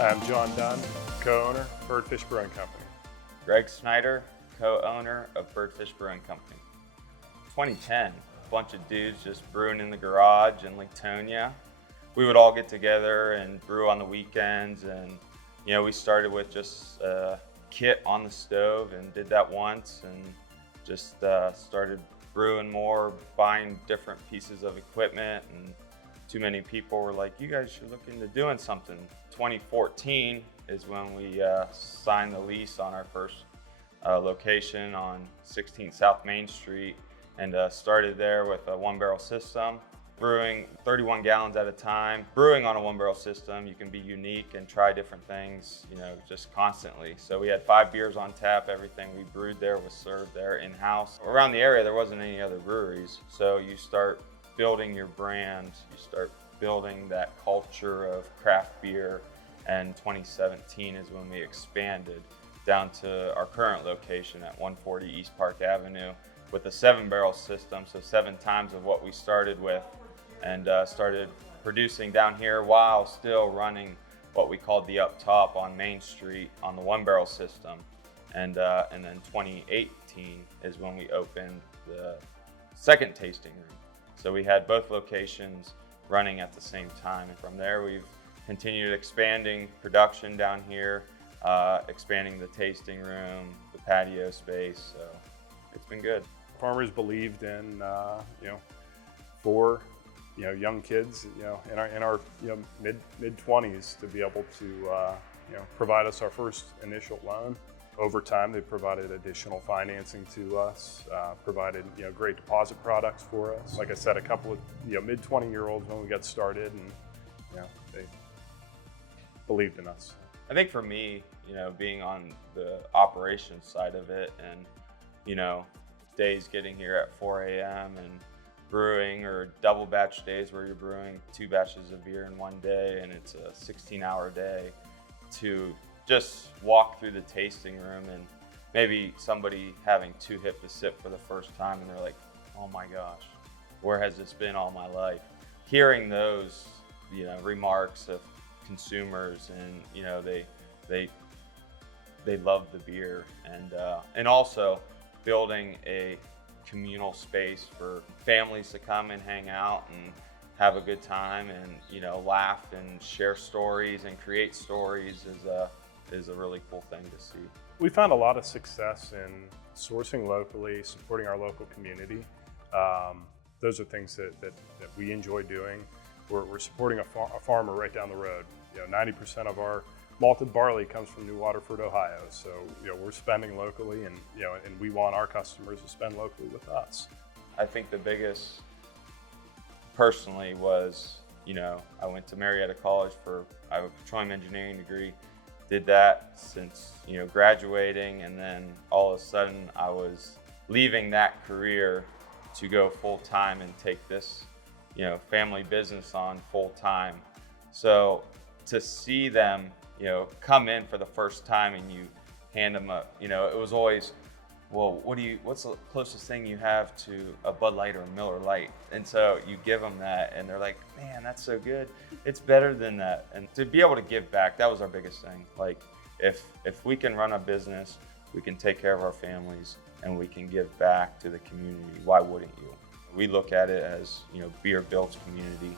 I'm John Dunn, co-owner, Birdfish Brewing Company. Greg Snyder, co-owner of Birdfish Brewing Company. 2010, a bunch of dudes just brewing in the garage in Latonia. We would all get together and brew on the weekends, and we started with just a kit on the stove and did that once, and just started brewing more, buying different pieces of equipment, and too many people were like, you guys should look into doing something. 2014 is when we signed the lease on our first location on 16 South Main Street, and started there with a one-barrel system, brewing 31 gallons at a time. Brewing on a one-barrel system, you can be unique and try different things, just constantly. So we had 5 beers on tap. Everything we brewed there was served there in-house. Around the area, there wasn't any other breweries. So you start building your brand, you start building that culture of craft beer. And 2017 is when we expanded down to our current location at 140 East Park Avenue with a 7-barrel system, so 7 times of what we started with, and started producing down here while still running what we called the Up Top on Main Street on the 1-barrel system. And then 2018 is when we opened the second tasting room. So we had both locations running at the same time, and from there we've continued expanding production down here, expanding the tasting room, the patio space, so it's been good. Farmers believed in, for young kids, in our mid-20s to be able to provide us our first initial loan. Over time, they provided additional financing to us, provided great deposit products for us. Like I said, a couple of mid-20-year-olds when we got started, and they believed in us. I think for me, being on the operations side of it, and days getting here at 4 a.m. and brewing, or double batch days where you're brewing 2 batches of beer in one day and it's a 16-hour day, to just walk through the tasting room and maybe somebody having too hip to sip for the first time and they're like, oh my gosh, where has this been all my life? Hearing those remarks of consumers, and they love the beer, and also building a communal space for families to come and hang out and have a good time, and laugh and share stories and create stories is a really cool thing to see. We found a lot of success in sourcing locally, supporting our local community. Those are things that we enjoy doing. We're supporting a farmer right down the road. 90% of our malted barley comes from New Waterford, Ohio. So we're spending locally, and and we want our customers to spend locally with us. I think the biggest, personally, was I went to Marietta College I have a petroleum engineering degree. Did that since graduating, and then all of a sudden I was leaving that career to go full time and take this family business on full time. So to see them come in for the first time and you hand them it was always, well, what's the closest thing you have to a Bud Light or a Miller Lite? And so you give them that, and they're like, man, that's so good. It's better than that. And to be able to give back, that was our biggest thing. Like, if we can run a business, we can take care of our families, and we can give back to the community, why wouldn't you? We look at it as, beer builds community.